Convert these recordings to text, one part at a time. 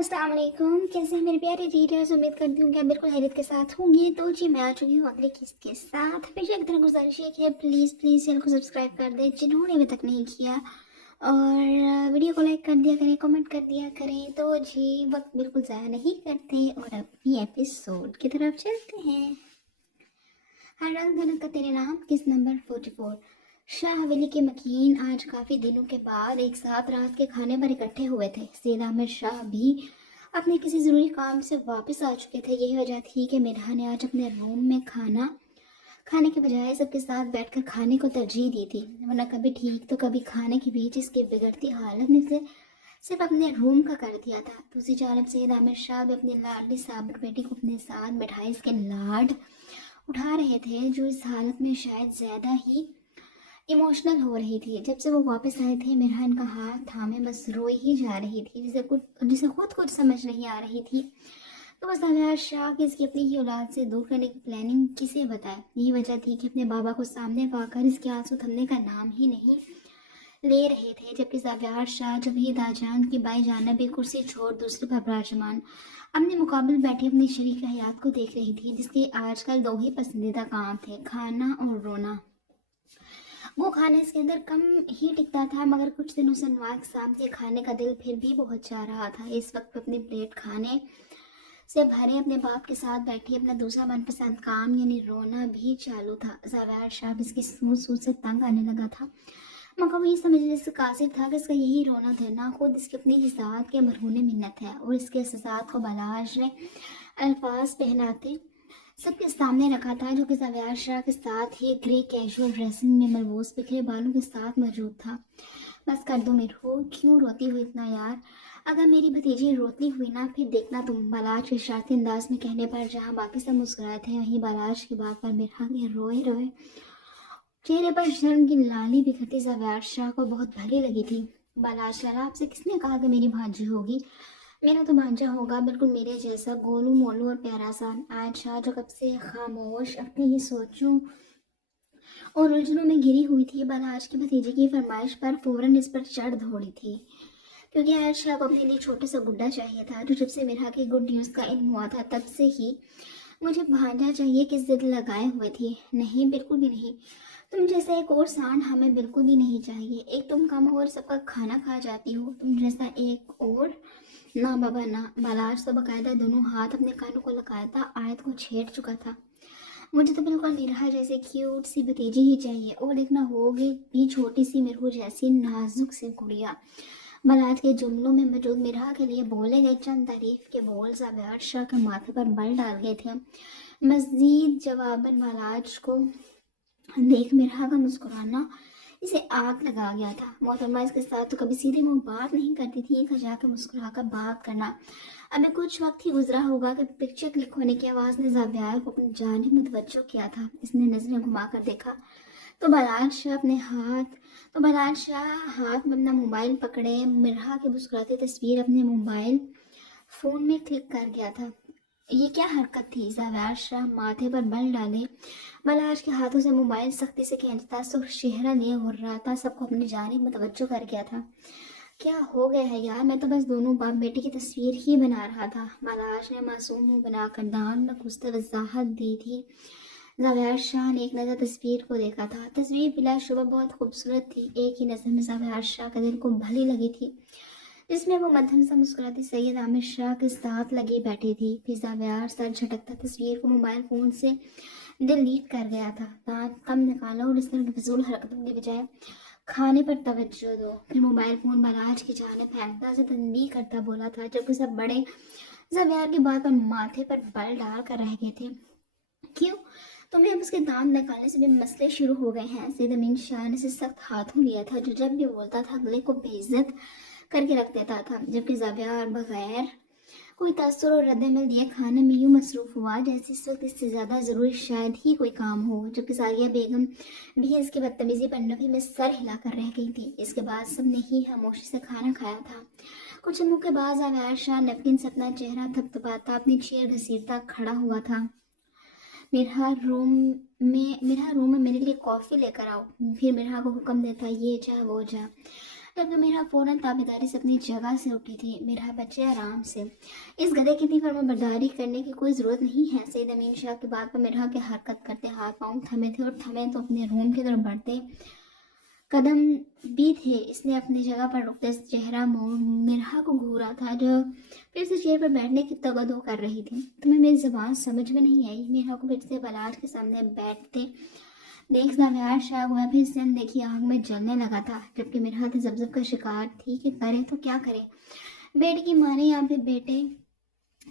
अस्सलाम वालेकुम। कैसे हैं मेरे प्यारे रीडर्स? उम्मीद करती हूँ कि आप बिल्कुल खैरियत के साथ होंगे। तो जी मैं आ चुकी हूँ अगले किस्त के साथ। हमेशा की तरह गुजारिश है कि प्लीज़ प्लीज़ चैनल को सब्सक्राइब कर दें जिन्होंने अभी तक नहीं किया, और वीडियो को लाइक कर दिया करें, कमेंट कर दिया करें। तो जी वक्त बिल्कुल ज़ाया नहीं करते और अपनी एपिसोड की तरफ चलते हैं। हर रंग धनक का तेरे नाम किस नंबर 44। शाह हवेली के मकीन आज काफ़ी दिनों के बाद एक साथ रात के खाने पर इकट्ठे हुए थे। सैयद आमिर शाह भी अपने किसी ज़रूरी काम से वापस आ चुके थे। यही वजह थी कि मिराह ने आज अपने रूम में खाना खाने के बजाय सबके साथ बैठकर खाने को तरजीह दी थी। वरना कभी ठीक तो कभी खाने के बीच इसकी बिगड़ती हालत ने उसे सिर्फ अपने रूम का कर दिया था। दूसरी जानब सैयद आमिर शाह भी अपनी लाडली साबिर बेटी को अपने साथ बैठाए इसके लाड उठा रहे थे, जो इस हालत में शायद ज़्यादा ही इमोशनल हो रही थी। जब से वो वापस आए थे मिराह इनका हाथ थामे बस रोई ही जा रही थी, जिसे खुद कुछ समझ नहीं आ रही थी। तो बस अवियार शाह की इसकी अपनी ही औलाद से दूर करने की प्लानिंग किसे बताए। यही वजह थी कि अपने बाबा को सामने पाकर इसके आंसू थमने का नाम ही नहीं ले रहे थे। जबकि ज़ावियार शाह जब ही दाजान की बाई जानब एक कुर्सी छोड़ दूसरी पर विराजमान अपने मुकाबले बैठी अपनी शरीक हयात को देख रही थी, जिसके आजकल दो ही पसंदीदा काम थे, खाना और रोना। वो खाने इसके अंदर कम ही टिकता था, मगर कुछ दिनों से नवाज साहब के खाने का दिल फिर भी बहुत चाह रहा था। इस वक्त अपनी प्लेट खाने से भरे अपने बाप के साथ बैठी अपना दूसरा मनपसंद काम यानी रोना भी चालू था। ज़ावियार शाह इसकी सूझ सूझ से तंग आने लगा था, मगर वो ये समझने से कासिर था कि इसका यही रोना धरना खुद इसकी अपनी ही ज़ात के मरहून मिन्नत है, और इसके ज़ात को बलाज ने अल्फाज पहनाते सबके सामने रखा था, जो कि ज़ावियार शाह के साथ ही ग्रे कैजुअल ड्रेसिंग में मलबूस बिखरे बालों के साथ मौजूद था। बस कर दो मेरे हो, क्यों रोती हो इतना यार? अगर मेरी भतीजी रोती हुई ना फिर देखना तुम। बालाज के शरारती अंदाज में कहने पर जहाँ बाकी सब मुस्कुराए थे, वहीं बालाज की बात पर मिराह के रोए रोए चेहरे पर शर्म की लाली बिखरती ज़ावियार शाह को बहुत भली लगी थी। बालाज लाला, आपसे किसने कहा कि मेरी भांजी होगी? मेरा तो भांजा होगा, बिल्कुल मेरे जैसा गोलू मोलू और प्यारा सा। आज शाह जो कब से खामोश अपनी ही सोचूं और उलझनों में घिरी हुई थी, बालाज की भतीजे की फरमाइश पर फौरन इस पर चढ़ दौड़ी थी, क्योंकि आज शाह को अपने लिए छोटा सा गुड्डा चाहिए था। जो जब से मिराह के गुड न्यूज़ का इल्म हुआ था तब से ही मुझे भांजा चाहिए कि जिद लगाए हुए थी। नहीं, बिल्कुल भी नहीं। तुम जैसा एक और सांड हमें बिल्कुल भी नहीं चाहिए। एक तुम कम और सबका खाना खा जाती हो, तुम जैसा एक और ना बाबा ना। बालाज तो बाकायदा दोनों हाथ अपने कानों को लगाया था, आयत को छेड़ चुका था। मुझे तो बिल्कुल निराह जैसे क्यूट सी भतीजी ही चाहिए, और एक ना होगी भी छोटी सी मिरहू जैसी नाजुक सी गुड़िया। बालाज के जुमलों में मौजूद मिराह के लिए बोले गए चंद तारीफ के बोल ज़ावियार शाह के माथे पर बल डाल गए थे। मजीद जवाबन बालाज को देख मिराह का मुस्कुराना इसे आग लगा गया था। मोहतरमा इसके साथ तो कभी सीधे मुंह बात नहीं करती थी, एक जाकर मुस्कुरा कर बात करना। अभी कुछ वक्त ही गुजरा होगा कि पिक्चर क्लिक होने की आवाज़ ने ज़ावियार को अपनी जानिब मुतवज्जो किया था। इसने नजरें घुमाकर देखा तो बालाज शाह हाथ में अपना मोबाइल पकड़े मिराह की मुस्कुराती तस्वीर अपने मोबाइल फ़ोन में क्लिक कर गया था। ये क्या हरकत थी? ज़ावियार शाह माथे पर बल डाले बालाज के हाथों से मोबाइल सख्ती से खींचता, सुर्ख चेहरा लिए घुर्राता, सबको अपनी जानिब मुतवज्जो कर गया था। क्या हो गया है यार? मैं तो बस दोनों बाप बेटी की तस्वीर ही बना रहा था। बालाज ने मासूम मुंह बनाकर दान में घुसते वजाहत दी थी। ज़ावियार शाह ने एक नज़र तस्वीर को देखा था। तस्वीर बिलाशुबा बहुत खूबसूरत थी। एक ही नज़र में ज़ावियार शाह के दिल को भली लगी थी, जिसमें वो मध्यम सा मुस्कुराती सैयद आमिर शाह के साथ लगी बैठी थी। फिर ज़ावियार सर झटकता तस्वीर को मोबाइल फ़ोन से डिलीट कर गया था। दांत कम निकालो और इस तरह की फजूल हरकतों के बजाय खाने पर तवज्जो दो। फिर मोबाइल फ़ोन बालाज की जानिब फेंकता से तनबीह करता बोला था, जबकि सब बड़े ज़ावियार की बात पर माथे पर बल डाल कर रह गए थे। क्यों? तुम्हें अब उसके दांत निकालने से भी मसले शुरू हो गए हैं? सैयद अमीन शाह ने इसे सख्त हाथों लिया था, जो जब भी बोलता था गले को बेइज्जत करके रख देता था। जबकि ज़ावियार बगैर कोई तासुर और रद्द-ए-अमल दिए खाने में यूं मसरूफ़ हुआ जैसे इस वक्त इससे ज़्यादा ज़रूरी शायद ही कोई काम हो। जबकि सारिया बेगम भी इसकी बदतमीज़ी पर नफ़ी में सर हिलाकर रह गई थी। इसके बाद सब ने ही खामोशी से खाना खाया था। कुछ लम्हों के बाद ज़ावियार शाह नैपकिन से अपना चेहरा थपथपाता अपनी चेयर घसीटता खड़ा हुआ था। मेरा रूम में मेरे लिए कॉफ़ी लेकर आओ। फिर मिराह को हुक्म देता, ये जा वो जा। जबकि मेरा फ़ौरन ताबेदारी से अपनी जगह से उठी थी। मेरा बच्चे आराम से। इस गधे की इतनी फर्माबरदारी करने की कोई ज़रूरत नहीं है। सईद अमीन शाह की बात पर मेरा के हरकत करते हाथ पाँव थमे थे, और थमे तो अपने रूम की तरफ बढ़ते कदम भी थे। इसने अपनी जगह पर रुकते चेहरा मोड़ मिरहा को घूरा था, जो फिर से चेयर पर बैठने की तगदो कर रही थी। तुम्हें मेरी ज़बान समझ में नहीं आई? मिरहा को फिर से बलाट के सामने बैठते देख ज़ावियार शाह हुआ फिर से अनदेखी आग में जलने लगा था, जबकि मिरहा तजब्जुब का शिकार थी कि करे तो क्या करे। बेटे की माँ ने यहाँ पे बेटे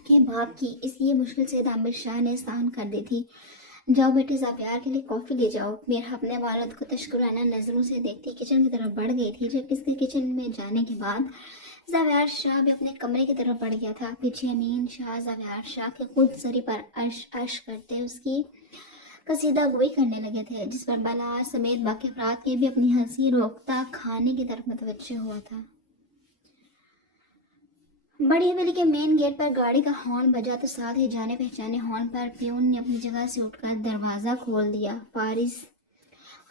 के बाप की इसलिए मुश्किल से आमिर शाह ने आसान कर दी थी। जाओ बेटे, ज़ावियार के लिए कॉफ़ी ले जाओ। मेरा अपने वालिद को तशकुराना नज़रों से देखती किचन की तरफ बढ़ गई थी, जब किसके किचन में जाने के बाद ज़ावियार शाह भी अपने कमरे की तरफ बढ़ गया था। पीछे अमीन शाह ज़ावियार शाह के खुद सरी पर अश अश करते उसकी कसीदा गोई करने लगे थे, जिस पर बलार समेत बाकी अफराद के भी अपनी हंसी रोकता खाने की तरफ मुतवज्जे हुआ था। बड़ी हवेली के मेन गेट पर गाड़ी का हॉर्न बजा तो साथ ही जाने पहचाने हॉर्न पर प्यून ने अपनी जगह से उठकर दरवाज़ा खोल दिया। फारिस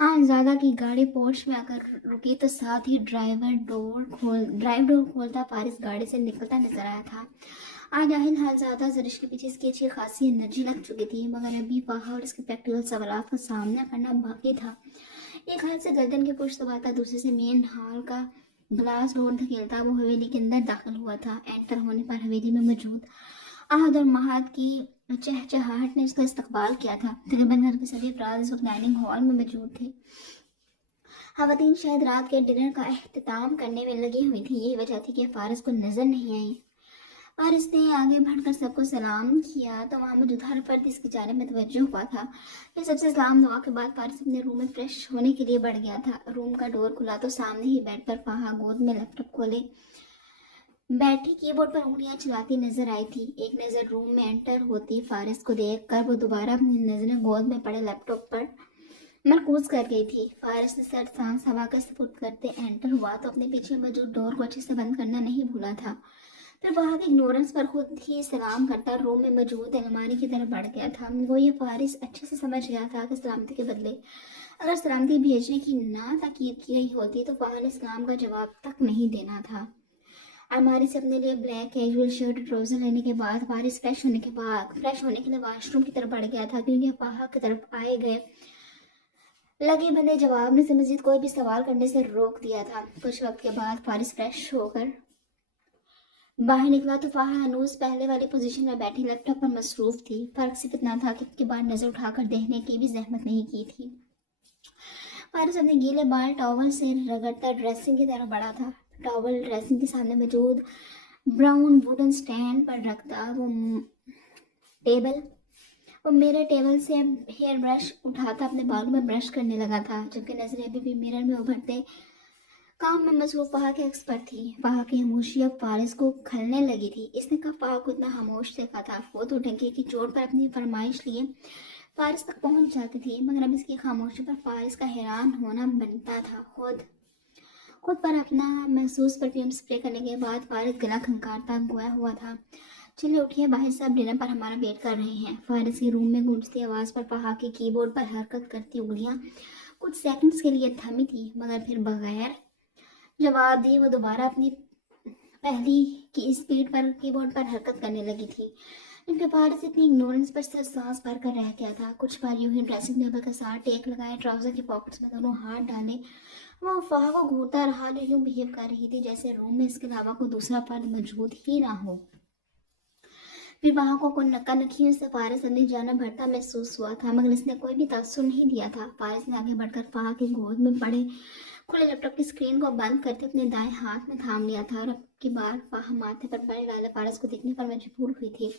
ज़्यादा की गाड़ी पोर्च में आकर रुकी तो साथ ही ड्राइव डोर खोलता फारिस गाड़ी से निकलता नजर आया था। आज आहिल हालजादा ज़रिश के पीछे इसकी अच्छी खासी एनर्जी लग चुकी थी, मगर अभी वहाँ और इसके प्रैक्टिकल सवालात का सामना करना बाकी था। एक हाथ से गर्दन के पुश दबाता, दूसरे से मेन हॉल का ग्लास डोर धकेलता वो हवेली के अंदर दाखिल हुआ था। एंटर होने पर हवेली में मौजूद आहद और महाद की चहचहाहट ने उसका इस्तकबाल किया था। तकरीबन घर के सभी अफराद इस वक्त डाइनिंग हॉल में मौजूद थे। खवातीन शायद रात के डिनर का एहतमाम करने में लगी हुई थी। यही वजह थी कि फारिस को नजर नहीं आई। फारिस ने आगे बढ़कर सबको सलाम किया तो वहाँ मौजूद हर फर्द इसकी जानिब में तवज्जो हुआ था। फिर सबसे सलाम दुआ के बाद फारिस अपने रूम में फ्रेश होने के लिए बढ़ गया था। रूम का डोर खुला तो सामने ही बेड पर फाहा गोद में लैपटॉप खोले बैठी कीबोर्ड पर उंगलियां चलाती नजर आई थी। एक नज़र रूम में एंटर होती फारिस को देखकर वो दोबारा अपनी नजरें गोद में पड़े लैपटॉप पर मरकूज कर गई थी। फारिस ने सर्द सांस हवा का सपुर्द करते एंटर हुआ तो अपने पीछे मौजूद डोर को अच्छे से बंद करना नहीं भूला था। फिर वहाँ के इग्नोरेंस पर खुद ही सलाम करता रूम में मौजूद अलमारी की तरफ बढ़ गया था। वो ये फारिस अच्छे से समझ गया था कि सलामती के बदले अगर सलामती भेजने की ना ताकीद की गई होती तो वहाँ ने सलाम का जवाब तक नहीं देना था। अलमारी से अपने लिए ब्लैक कैजुअल शर्ट ट्राउजर लेने के बाद फारिस फ्रेश होने के लिए वॉशरूम की तरफ बढ़ गया था, क्योंकि फाहा की तरफ आए गए लगे बंदे जवाब ने से मजीद कोई भी सवाल करने से रोक दिया था। कुछ वक्त के बाद फारिस फ्रेश होकर बाहर निकला तो फाहा हनूज पहले वाली पोजीशन में बैठी लैपटॉप पर मसरूफ थी। फर्क सिर्फ इतना था कि उसके बाद नजर उठाकर देखने की भी जहमत नहीं की थी। फारिस अपने गीले बाल टॉवल से रगड़ता ड्रेसिंग की तरफ बढ़ा था। टॉवल ड्रेसिंग के सामने मौजूद ब्राउन वुडन स्टैंड पर रखता वो मेरे टेबल से हेयर ब्रश उठाता अपने बालों में ब्रश करने लगा था, जबकि नजरें अभी भी मिरर में उभरते काम में मसरूफ फाहा के एक्सपर्ट थी। फाहा की खामोशी अब फारिस को खलने लगी थी। इसने कब फाहा को इतना खामोश देखा था? वो तो डंके की चोट पर अपनी फरमाइश लिए फारिस तक पहुंच जाती थी, मगर अब इसकी खामोशी पर फारिस का हैरान होना बनता था। खुद पर अपना महसूस परफ्यूम स्प्रे करने के बाद फारिस गला खंकारता गोया हुआ था। चलिए उठिए, बाहर साहब डिनर पर हमारा वेट कर रहे हैं। फारिस के रूम में गूंजती आवाज़ पर फाहा के कीबोर्ड पर हरकत करती उंगलियां कुछ सेकंड्स के लिए थमी थी, मगर फिर बगैर जवाब दिए वो दोबारा अपनी पहली की स्पीड पर कीबोर्ड पर हरकत करने लगी थी। इनके फारिस इतनी इग्नोरेंस पर सर सांस भर कर रह गया था। कुछ बार यूं ही ड्रेसिंग टेबल के साथ टेक लगाए ट्राउजर की पॉकेट्स में दोनों हाथ डाले वो फाहा को घूरता रहा, जो यूं बिहेव कर रही थी जैसे रूम में इसके अलावा कोई दूसरा फर्द मौजूद ही ना हो। फिर वहाँ को कोई नक्का नखियों से फारिस अंदर जाना भरता महसूस हुआ था, मगर इसने कोई भी तासुर नहीं दिया था। फारिस ने आगे बढ़कर फाहा के गोद में पड़े खुले लैपटॉप की स्क्रीन को बंद करके अपने दाएं हाथ में थाम लिया था, और अब की बार फाहा माथे पर पैर डाले फारिस को देखने पर मजबूर हुई थी।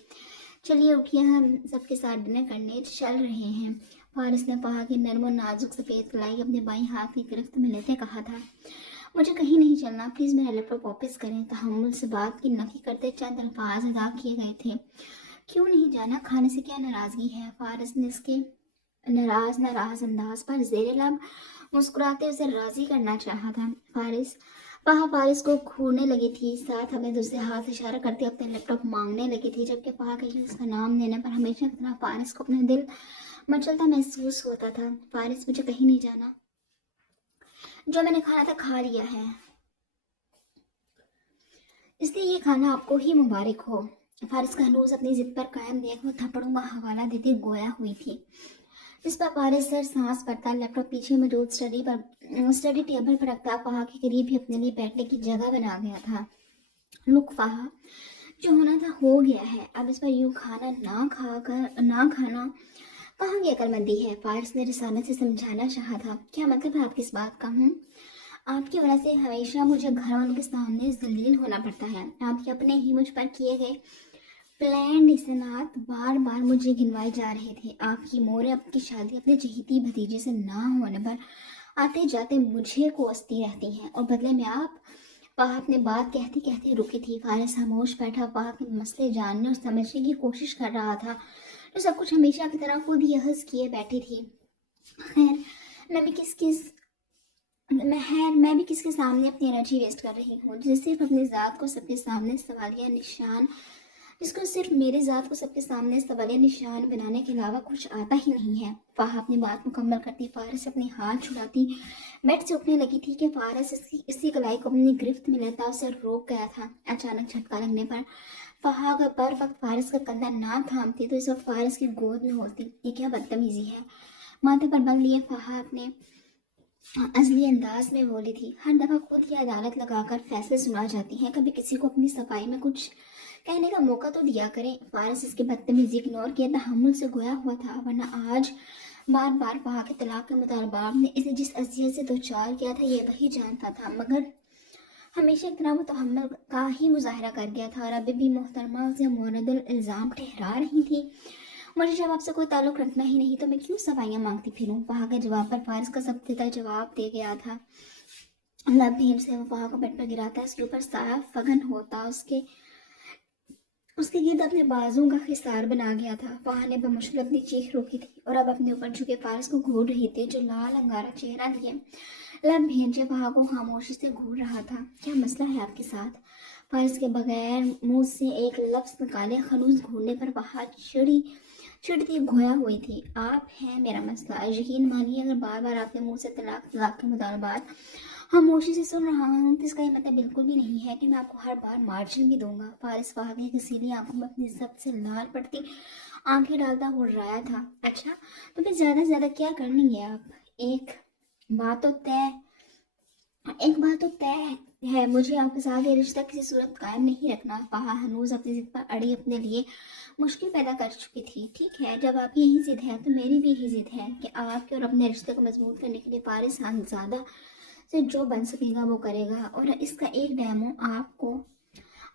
चलिए उठिए, हम सबके साथ डिनर करने चल रहे हैं। फारिस ने फाहा की नर्म और नाजुक सफ़ेद कलाई अपने बाईं हाथ की गिरफ्त में लेते कहा था, मुझे कहीं नहीं चलना, प्लीज़ मेरा लैपटॉप वापस करें। तहम्मुल से बात की नफी करते चंद अल्फाज अदा किए गए थे। क्यों नहीं जाना, खाने से क्या नाराज़गी है? फारिस ने इसके नाराज अंदाज पर ज़ेरे लब मुस्कुराते उसे राज़ी करना चाहा था। फारिस को घूरने लगी थी, साथ हमें दूसरे हाथ से इशारा करते अपने लैपटॉप मांगने लगी थी, जबकि फाहा के उसका नाम लेने पर हमेशा की तरह फारिस को अपना दिल मचलता महसूस होता था। फारिस, मुझे कहीं नहीं जाना, जो मैंने खाना था खा लिया है। इसलिए ये खाना आपको ही मुबारक हो। फारिस का हनूज अपनी जिद पर कायम देख वो थप्पड़ों का हवाला देती गोया हुई थी। इस पर फारिस सर सांस भरता लैपटॉप पीछे मौजूद स्टडी टेबल पर रखता फाहा के करीब ही अपने लिए बैठने की जगह बना गया था। लुक फाहा, जो होना था हो गया है, अब इस पर यूं खाना ना खाना कहाँ की अक्लमंदी है। फारिस ने रसानत से समझाना चाहा था। क्या मतलब है आपकी इस बात का? आपकी वजह से हमेशा मुझे घर वालों के सामने जलील होना पड़ता है। आपके अपने ही मुझ पर किए गए प्लान इस्तेनात बार बार मुझे गिनवाए जा रहे थे। आपकी मोरे अब की शादी अपने चहेती भतीजे से ना होने पर आते जाते मुझे कोसती रहती हैं और बदले में आप। फाहा अपने बात कहती कहती रुकी थी। फारिस खामोश बैठा फाहा के मसले जानने और समझने की कोशिश कर रहा था, जो सब कुछ हमेशा की तरह खुद यहस किए बैठी थी। खैर, मैं भी किसके सामने अपनी एनर्जी वेस्ट कर रही हूँ, जिसे सिर्फ अपनी ज़ात को सबके सामने सवालिया निशान जिसको सिर्फ मेरी ज़ात को सबके सामने सवालिया निशान बनाने के अलावा कुछ आता ही नहीं है। फाहा अपनी बात मुकम्मल करती फारिस अपने हाथ छुड़ाती बेड से उठने लगी थी कि फारिस इसी कलाई को अपनी गिरफ्त में लेता उसे रोक गया था। अचानक झटका लगने पर फाहा अगर पर वक्त फारिस का कंधा ना थामती तो इस वक्त फारिस की गोद में होती। ये क्या बदतमीजी है। माथे पर बल लिए फाहा अपने असली अंदाज में बोली थी। हर दफा खुद ही अदालत लगाकर फैसले सुना जाती हैं, कभी किसी को अपनी सफाई में कुछ कहने का मौका तो दिया करें। फारिस इसकी बदतमीजी इग्नोर किया तहम्मुल से गोया हुआ था, वरना आज बार बार फाहा के तलाक के मुतालबात ने इसे जिस अजियत से दो चार किया था ये वही जानता था, मगर हमेशा की तरह वो तहम्मुल का ही मुजाहरा कर गया था और अभी भी मोहतरमा उसे मुरद्दुल इल्ज़ाम ठहरा रही थी। मुझे जब आपसे कोई ताल्लुक रखना ही नहीं तो मैं क्यों सफाइयाँ मांगती फिरूं। फाहा के जवाब पर फारिस का सबतदा जवाब दे गया था। लब भीड़ से वो फाहा को बेड पर गिराता, इसके ऊपर साफ फगन होता, उसके गिर्द अपने बाजुओं का खिसार बना गया था। फाहा ने बमुश्किल अपनी चीख रोकी थी और अब अपने ऊपर झुके फारिस को घूर रही थी, जो लाल अंगारा चेहरा लिए लब भेंचे फाहा को खामोशी से घूर रहा था। क्या मसला है आपके साथ? फारिस के बगैर मुंह से एक लफ्ज निकाले खलूस घूरने पर फाहा चिड़ती घोया हुई थी। आप हैं मेरा मसला। यकीन मानिए, अगर बार बार आपके मुंह से तलाक के मुतालबात खामोशी से सुन रहा हूँ तो इसका ये मतलब बिल्कुल भी नहीं है कि मैं आपको हर बार मार्जिन भी दूंगा। फारिस फाहा की घसीली आंखों में अपनी जब्त से लाल पड़ती आंखें डालता हो रहा था। अच्छा, तो फिर ज़्यादा क्या करनी है आप? एक बात तो तय है, मुझे आपके साथ ये रिश्ता किसी सूरत कायम नहीं रखना। फाहा हनूज अपनी जिद पर अड़ी अपने लिए मुश्किल पैदा कर चुकी थी। ठीक है, जब आपकी यही जिद है तो मेरी भी यही जिद है कि आपके और अपने रिश्ते को मजबूत करने के लिए फारिस खानजादा से जो बन सकेगा वो करेगा, और इसका एक डेमो आपको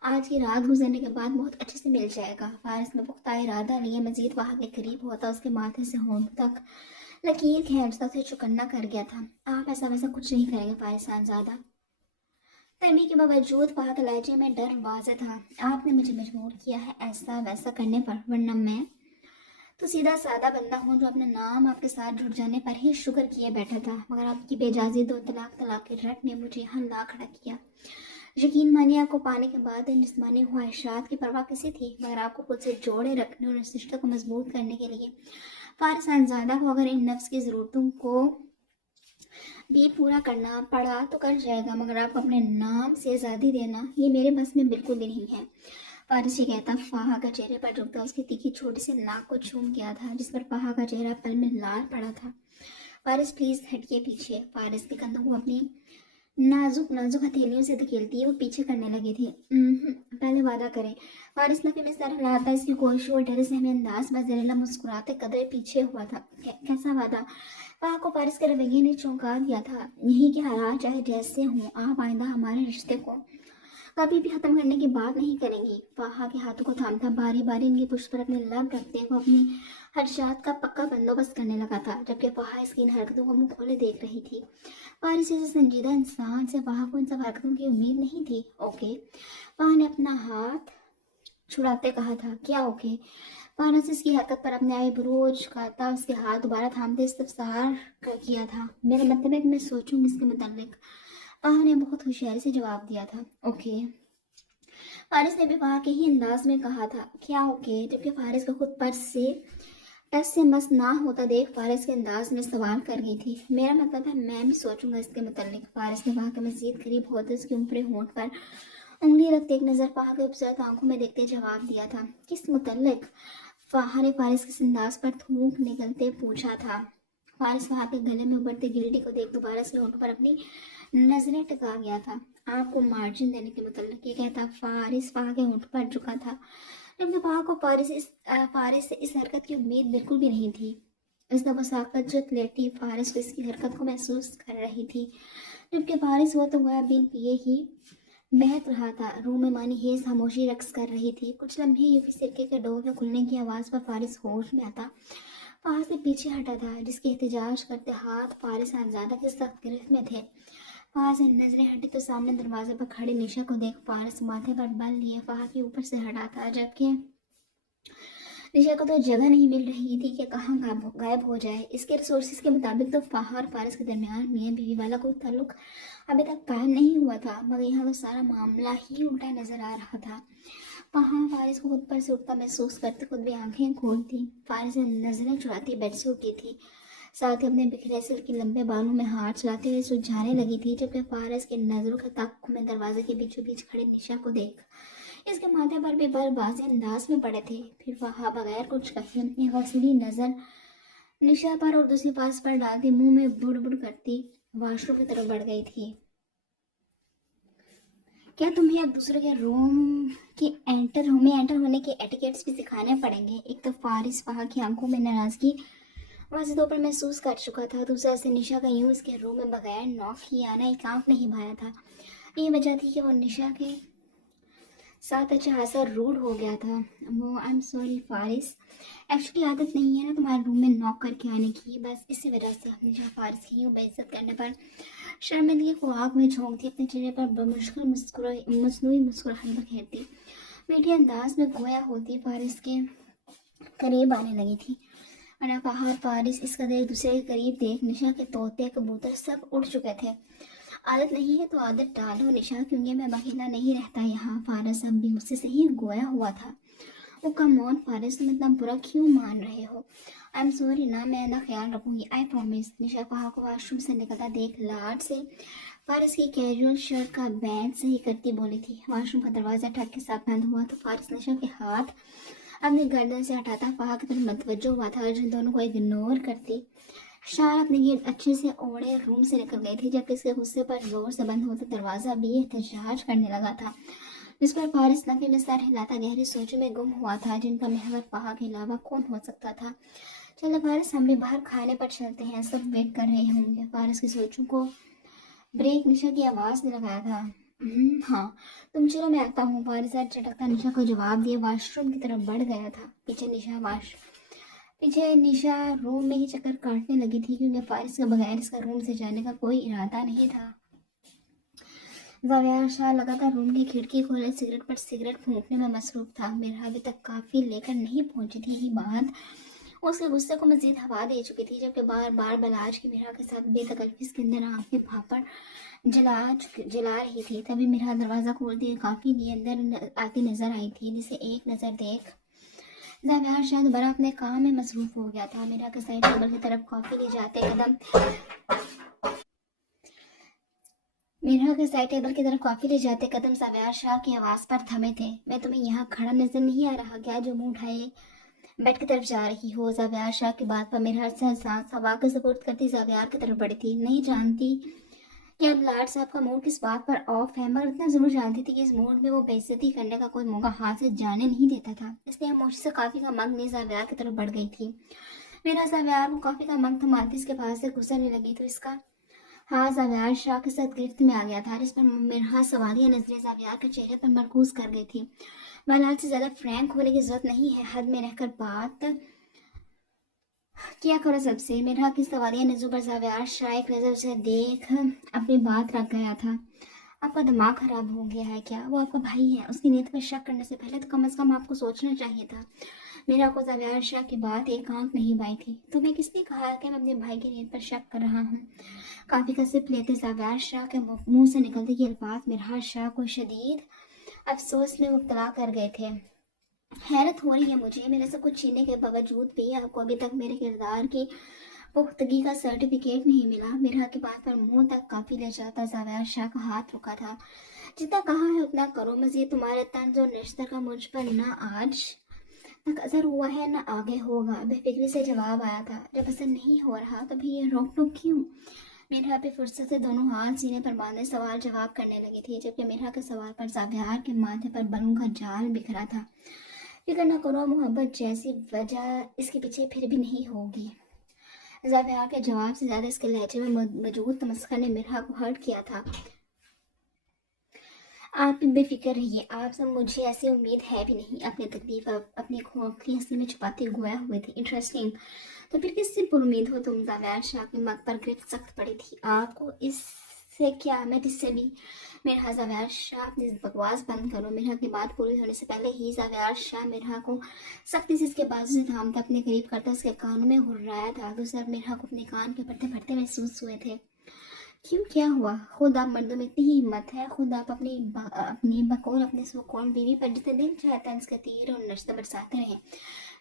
आज की रात गुजरने के बाद बहुत अच्छे से मिल जाएगा। फारिस में पुख्ता इरादा लिए मजीद वहाँ के करीब होता, उसके माथे से होंठ तक लकीर खींचता उसे चुकन्ना कर गया था। आप ऐसा वैसा कुछ नहीं करेंगे फारिस खानजादा। तभी के बावजूद फाहा के लहजे में डर वाज़ेह था। आपने मुझे मजबूर किया है ऐसा वैसा करने पर, वरना मैं तो सीधा सादा बंदा हूँ जो अपना नाम आपके साथ जुड़ जाने पर ही शुक्र किए बैठा था, मगर आपकी बेजाजी दो तलाक के रट ने मुझे यहाँ ला खड़ा किया। यकीन मानिए, आपको पाने के बाद इन जिस्मानी ख्वाहिशात की परवाह किसी थी, मगर आपको खुद से जोड़े रखने और इस रिश्ते को मजबूत करने के लिए फारिस खानजादा को अगर इन नफ्स की ज़रूरतों को भी पूरा करना पड़ा तो कर जाएगा, मगर आपको अपने नाम से आज़ादी देना ये मेरे बस में बिल्कुल भी नहीं है। फारिस ये कहता फाहा का चेहरे पर झुकता उसकी तीखी छोटी सी नाक को छूम गया था, जिस पर फाहा का चेहरा पल में लाल पड़ा था। फारिस प्लीज हटिए पीछे। फारिस के कंधों को अपनी नाजुक हथेलियों से धकेलती वो पीछे करने लगी थी। पहले वादा करें। फारिस नफे में सर हिलाता, इसकी कोशिश और डरे से हमें अंदाज में जहरीला मुस्कुराते कदरे पीछे हुआ था। कैसा वादा? फाहा को फारिस के रवैये ने चौंका दिया था। यही कि हालात चाहे जैसे हों, आप आइंदा हमारे रिश्ते को कभी भी खत्म करने की बात नहीं करेंगी। फाहा के हाथों को थामता बारी बारी इनकी पुष्ट पर अपने लब रखते वो अपनी हर्षात का पक्का बंदोबस्त करने लगा था, जबकि फाहा इसकी इन हरकतों को मुंह खोले देख रही थी। फारिस जैसे संजीदा इंसान से फाहा को इन सब हरकतों की उम्मीद नहीं थी। ओके, फाहा ने अपना हाथ छुड़ाते कहा था। क्या ओके? फारिस इसकी हरकत पर अपने आईब्रो झुकाता उसके हाथ दोबारा थामते इस्तफसार किया था। मेरा मतलब है कि मैं सोचूंगी इसके मुतालिक। फाहा ने बहुत होशियारी से जवाब दिया था। ओके। फारिस ने भी फाहा के ही अंदाज में कहा था। क्या ओके? जबकि फारिस का खुद पर से टस से मस ना होता देख फारिस के अंदाज में सवाल कर गई थी। मेरा मतलब है मैं भी सोचूंगा इसके मुतालिक। फारिस ने फाहा के मजीद करीब होते उसके ऊपरी होंठ पर انگلی رکھتے ایک نظر فہا کے خوبصورت آنکھوں میں دیکھتے جواب دیا تھا۔ کس متعلق؟ فہا نے فارس کے انداز پر تھوک نکلتے پوچھا تھا۔ فارس فہا کے گلے میں ابھرتے گلٹی کو دیکھ دوبارہ اس کے ہونٹوں پر اپنی نظریں ٹکا گیا تھا۔ آپ کو مارجن دینے کے متعلق یہ کہتا فارس فہا کے ہونٹوں پر جھکا تھا، جبکہ فہا کو فارس سے اس حرکت کی امید بالکل بھی نہیں تھی۔ اس دفعہ ساکت جو لیٹی فارس کو اس کی حرکت کو محسوس کر رہی تھی، جبکہ فارس ہوا تو گویا بین پیے ہی بہت رہا تھا۔ روم میں مانی ہیز خاموشی رقص کر رہی تھی۔ کچھ لمحے یوں کہ سرکے کے ڈور کے کھلنے کی آواز پر فارس ہوش میں آتا فہا سے پیچھے ہٹا تھا، جس کے احتجاج کرتے ہاتھ فارس آنزادہ کے سخت گرفت میں تھے۔ فہا سے نظریں ہٹی تو سامنے دروازے پر کھڑی نشا کو دیکھ فارس ماتھے پر بل لیے فہا کے اوپر سے ہٹا تھا، جبکہ نشا کو تو جگہ نہیں مل رہی تھی کہ کہاں غائب ہو جائے۔ اس کے سورسز کے مطابق تو فہا اور فارس کے درمیان میاں بیوی والا کوئی تعلق ابھی تک قائم نہیں ہوا تھا، مگر یہاں تو سارا معاملہ ہی الٹا نظر آ رہا تھا۔ فہا فارس کو خود پر سے اٹھتا محسوس کرتے خود بھی آنکھیں کھولتی۔ فارس نے نظریں چراتی بیڈ سے اٹھی تھی، ساتھ ہی اپنے بکھرے سلکی لمبے بالوں میں ہاتھ چلاتے ہوئے سلجھانے لگی تھی، جبکہ فارس کے نظروں کے تعاقب میں دروازے کے بیچوں بیچ کھڑے نشا کو دیکھ اس کے ماتھے پر بھی بال واضح انداز میں پڑے تھے۔ پھر فہا بغیر کچھ کہے ایک غصبی نظر نشا پر اور دوسری فارس پر ڈالتی منہ میں بڑ بڑ کرتی واش روم کی طرف بڑھ گئی تھی۔ کیا تمہیں اب دوسرے کے روم کی انٹر ہونے کے ایٹیکیٹس بھی سکھانے پڑیں گے؟ ایک تو فارس فہا کی آنکھوں میں ناراضگی واضح طور پر محسوس کر چکا تھا، دوسرا سے نشا کا یوں اس کے روم میں بغیر نوک کیے آنا ایک آنکھ نہیں بھایا تھا۔ یہ وجہ تھی کہ وہ نشا کے ساتھ اچھا خاصا روڈ ہو گیا تھا۔ وہ آئی ایم سوری فارس، ایکچولی عادت نہیں ہے نا تمہارے روم میں نوک کر کے آنے کی، بس اسی وجہ سے نشا فارس کی یوں بے عزت کرنے پر شرمندگی کو آگ میں جھونکتی اپنے چہرے پر بمشکل مصنوعی مسکراہٹ بکھیرتی میٹھے انداز میں گویا ہوتی فارس کے قریب آنے لگی تھی۔ ورنہ فہا اور فارس اس قدر ایک دوسرے کے قریب دیکھ نشا کے طوطے کبوتر سب اڑ چکے تھے۔ عادت نہیں ہے تو عادت ڈالو نشا، کیونکہ میں اکیلا نہیں رہتا یہاں۔ فارس اب بھی غصے سے ہی گویا ہوا تھا۔ وہ کم آن فارس، تم اتنا برا کیوں مان رہے ہو؟ آئی ایم سوری نا، میں آئندہ خیال رکھوں گی، آئی پرومس۔ نشا فہا کو واش روم سے نکلتا دیکھ لاڈ سے فارس کی کیجول شرٹ کا بینڈ صحیح کرتی بولی تھی۔ واش روم کا دروازہ ٹھک کے ساتھ بند ہوا تو فارس نشا کے ہاتھ اپنی گردن سے ہٹاتا فہا کی طرف متوجہ ہوا تھا، جن دونوں کو اگنور کرتی شال اپنے گرد اچھے سے اوڑھے روم سے نکل گئی تھی، جبکہ اس کے غصے پر زور سے بند ہوتا دروازہ بھی احتجاج کرنے لگا تھا، جس پر فارس نفی میں سر ہلاتا گہری سوچوں میں گم ہوا تھا، جن کا محور فہا کے علاوہ کون ہو سکتا تھا۔ چلے فارس، ہم بھی باہر کھانے پر چلتے ہیں، سب ویٹ کر رہے ہوں گے۔ فارس کی سوچوں کو بریک نشا کی آواز نے لگایا تھا۔ ہاں تم چلو، میں آتا ہوں۔ فارس چٹکتا نشا کو جواب دیے واش روم کی طرف بڑھ گیا تھا۔ پیچھے نشا روم میں ہی چکر کاٹنے لگی تھی، کیونکہ فارس کے بغیر اس کا روم سے جانے کا کوئی ارادہ نہیں تھا۔ زاویہ شاہ لگاتار روم کی کھڑکی کھولے سگریٹ پر سگریٹ پھونکنے میں مصروف تھا۔ میرا ابھی تک کافی لے کر نہیں پہنچی تھی، یہ بات اس کے غصے کو مزید ہوا دے چکی تھی، جبکہ بار بار بلاج کی میرا کے ساتھ بے تکلفی اس کے اندر آنکھیں پھاپڑ جلا رہی تھی۔ تبھی میرا دروازہ کھولتی ہوئی کافی لیے اندر آتی نظر آئی تھی، جسے ایک نظر دیکھ زاویہ شاہ دوبارہ اپنے کام میں مصروف ہو گیا تھا۔ میرا کے سائڈ ٹیبل کی طرف کافی لے جاتے قدم زاویہ شاہ کی آواز پر تھمے تھے۔ میں تمہیں یہاں کھڑا نظر نہیں آ رہا کیا، جو منہ اٹھائے بیڈ کی طرف جا رہی ہو؟ زاویہ شاہ کی بات پر میرا سانس ہوا کے سپورٹ کرتی زاویہ کی طرف بڑھی تھی۔ نہیں جانتی کہ اب لاڈ صاحب کا موڈ کس بات پر آف ہے، مگر اتنا ضرور جانتی تھی کہ اس موڈ میں وہ بے عزتی کرنے کا کوئی موقع ہاتھ سے جانے نہیں دیتا تھا۔ اس لیے خاموشی سے کافی کا مگ نے زاویہ کی طرف بڑھ گئی تھی۔ میرا زاویہ کو کافی کا مگ تھماتی اس کے پاس سے گزرنے لگی تو اس کا ہاتھ زاویہ شاہ کے ساتھ گرفت میں آ گیا تھا، جس پر میرا سوالیہ نظریں زاویہ کے چہرے پر مرکوز کر گئی تھی۔ حالات سے زیادہ فرینک ہونے کی ضرورت نہیں ہے، حد میں رہ کر بات کیا کرو سب سے۔ میرا کی سوالیہ نظروں پر زاویہ شاہ ایک نظر سے دیکھ اپنی بات رکھ گیا تھا۔ آپ کا دماغ خراب ہو گیا ہے کیا؟ وہ آپ کا بھائی ہے، اس کی نیت پر شک کرنے سے پہلے تو کم از کم آپ کو سوچنا چاہیے تھا۔ میرا کو زاویہ شاہ کی بات ایک آنکھ نہیں بائی تھی۔ تمہیں کس نے کہا کہ میں اپنے بھائی کی نیت پر شک کر رہا ہوں؟ کافی کا سپ لیتے زاویہ شاہ کے منہ سے نکلتے یہ الفاظ میرا شاہ کو شدید افسوس میں مبتلا کر گئے تھے۔ حیرت ہو رہی ہے مجھے، میرے سے کچھ چھینے کے باوجود بھی آپ کو ابھی تک میرے کردار کی پختگی کا سرٹیفکیٹ نہیں ملا۔ میرا کی بات پر منہ تک کافی لے جاتا زاویہ شاہ کا ہاتھ رکا تھا، जितना कहा है उतना करो, मज़ीद तुम्हारे तंज और नश्तर का मुझ पर ना आज तक असर हुआ है ना आगे होगा। बेफिक्री से जवाब आया था, जब असर नहीं हो रहा तो भी ये रोक टोक क्यों? मेरा भी फुर्सत से दोनों हाथ सीने पर बांधे सवाल जवाब करने लगी थी, जबकि मेरा के सवाल पर ज़ाबियार के माथे पर बलून का जाल बिखरा था। फिक्र न करो, मोहब्बत जैसी वजह इसके पीछे फिर भी नहीं होगी। ज़ाबियार के जवाब से ज़्यादा इसके लहजे में मौजूद तमस्खर ने मेरा को हर्ट किया था। आप बेफिक्र रहिए, आपसे मुझे ऐसी उम्मीद है भी नहीं। अपनी तकलीफ अपनी खोखली हंसी में छुपाते गोया हुए थे। इंटरेस्टिंग, तो फिर किससे पुरुमीद हो तुम? ज़ावेर शाह की मग पर गिरफ्त सख्त पड़ी थी। आपको इससे क्या, मैं इससे भी। मेरा ज़ावेर शाह, अपनी बकवास बंद करो। मेरा की बात पूरी होने से पहले ही ज़ावेर शाह मेरा को सख्ती से इसके बाजू से थामता अपने करीब करता उसके कानों में हुर्राया था। दूसरा मेरा को अपने कान के पट्टे फटते महसूस हुए थे। क्यों, क्या हुआ? खुद आप मर्दों में इतनी ही हिम्मत है, खुद आप अपनी बकौल अपने सुकौल बीवी पर जितने दिन चाहे तंज का तीर और नश्ता बरसाते रहें,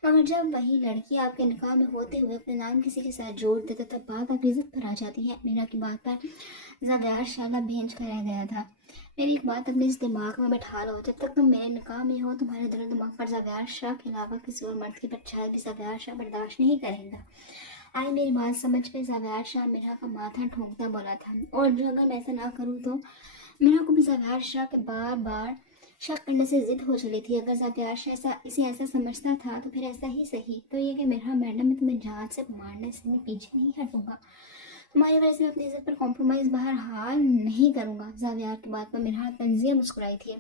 मगर जब वही लड़की आपके निकाह में होते हुए अपने नाम किसी के साथ जोड़ देते तब बात आपकी इज्जत पर आ जाती है। मेरा की बात पर ज़ाबियार शाला भेंच कर रह गया था। मेरी एक बात अपने इस दिमाग में बैठा लो, जब तक तुम मेरे निकाह में हो तुम्हारे दिल दिमाग पर ज़ाबियार शाह के अलावा किसी और मर्द की परछाई भी ज़ाबियार शाह बर्दाश्त नहीं करेगा। आई मेरी बात समझ में? ज़ाबियार शाह मेरा का माथा ठोंकता बोला था। और जो अगर मैं ऐसा ना करूँ तो? मेरा को भी ज़ाबियार शाह के बार बार शक करने से ज़िद हो चली थी। अगर ज़ाबियार शाह इसे ऐसा समझता था तो फिर ऐसा ही सही। तो ये कि मेरा मैडम, मैं तुम्हें जान से मारने से मैं पीछे नहीं हटूंगा। तुम्हारी वजह से मैं अपनी इज्जत पर कॉम्प्रोमाइज़ बहरहाल नहीं करूँगा। ज़ाबियार की बात पर मेरा तंजीर मुस्कुराई थी।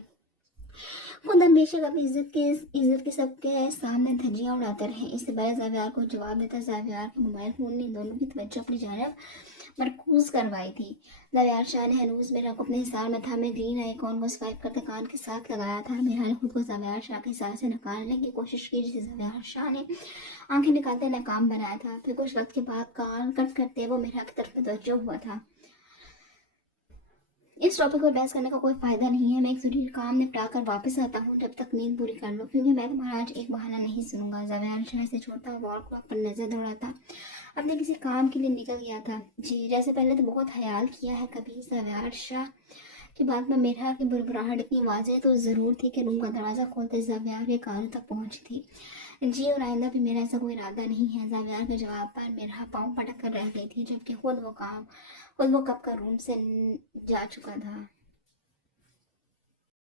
खुद हम बेशक अपनी इज्जत के सबके सामने धज्जियां उड़ाते रहे। इससे पहले ज़ाबियार को जवाब देता ज़ाबियार के मोबाइल फ़ोन ने दोनों की तवज्जो अपनी जानब मरकूज करवाई थी। ज़ाबियार शाह ने हनूज मेरा को अपने हिसार में था। मैं ग्रीन आइकॉन को स्वाइप करते कान के साथ लगाया था। मेरा ने खुद को ज़ाबियार शाह के हिसार से निकालने की कोशिश की, जिसे ज़ाबियार शाह ने आंखें निकालते नाकाम बनाया था। फिर कुछ वक्त के बाद कान कट करते वो मेरा की तरफ तवज्जो हुआ था। इस टॉपिक पर बहस करने का कोई फायदा नहीं है। मैं एक ज़रूरी काम निपटा कर वापस आता हूँ, जब तक नींद पूरी कर लो, क्योंकि मैं तुम्हारा आज एक बहाना नहीं सुनूंगा। ज़ाबियार शाह से छोड़ता वॉल क्लॉक पर नजर दौड़ाता अपने किसी काम के लिए निकल गया था। जी, जैसे पहले तो बहुत ख्याल किया है कभी। ज़ाबियार शाह की बात में मेरा की बुरबुराहट इतनी वाज़ेह तो ज़रूर थी कि रूम का दरवाज़ा खोलते ज़ाबियार के कानों तक पहुँची थी। जी, और आइंदा भी मेरा ऐसा कोई इरादा नहीं है। ज़ाबियार के जवाब पर मेरा पाँव पटक कर रह गई थी, जबकि खुद वो कब का रूम से जा चुका था।